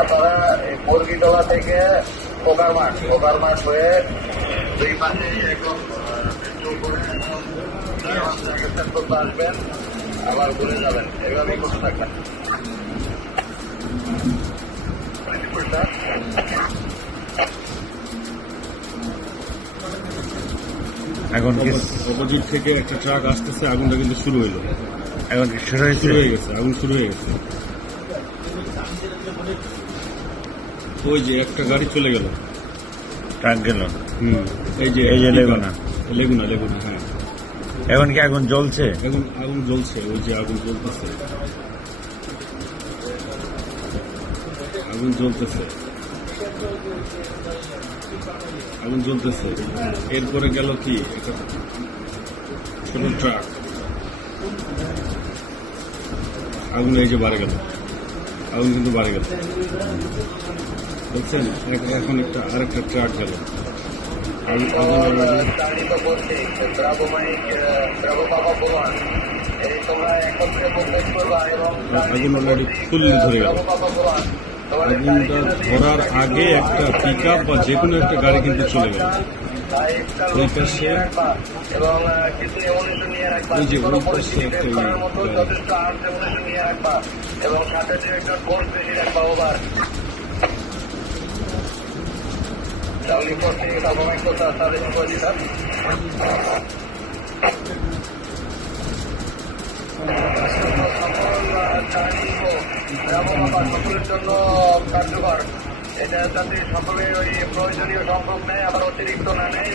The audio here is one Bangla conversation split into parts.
আপনারা মুরগিতলা থেকে পোকার মাঠ হয়ে দুই পাশে একদম আসবেন, আবার ঘুরে যাবেন, এভাবেই করতে থাকবেন। এখন অপোজিট থেকে একটা ট্রাক আসতেছে, আগুনটা কিন্তু শুরু হইলো। এখন শুরু হয়ে গেছে, আগুন শুরু হয়ে গেছে। ওই যে একটা গাড়ি চলে গেল, ট্রাক গেল। এই যে লেগুনা, হ্যাঁ। এখন কি আগুন জ্বলছে? এখন আগুন জ্বলছে, ওই যে আগুন জ্বলতেছে। এরপরে গেল কি একটা ছোট ট্রাক, আগুন এই যে বাড়ে গেল, আগুন কিন্তু বাড়ে গেল, বুঝছেন? এখন আরেকটা ট্রাক গেল, আগুন অলরেডি ফুললি ধরে গেল। আগুনটা ধরার আগে একটা পিক আপ বা যে কোনো একটা গাড়ি কিন্তু চলে গেল। ওই পাশে ওই যে ওই পাশে একটা সকলের জন্য কার্যকর। এটা যাতে সকলে ওই প্রয়োজনীয় সম্ভব নেয়, আবার অতিরিক্ত না নেয়,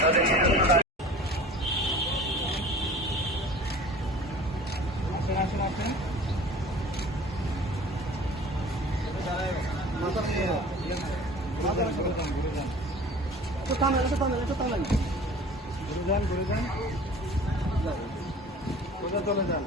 তাদের চলে যান।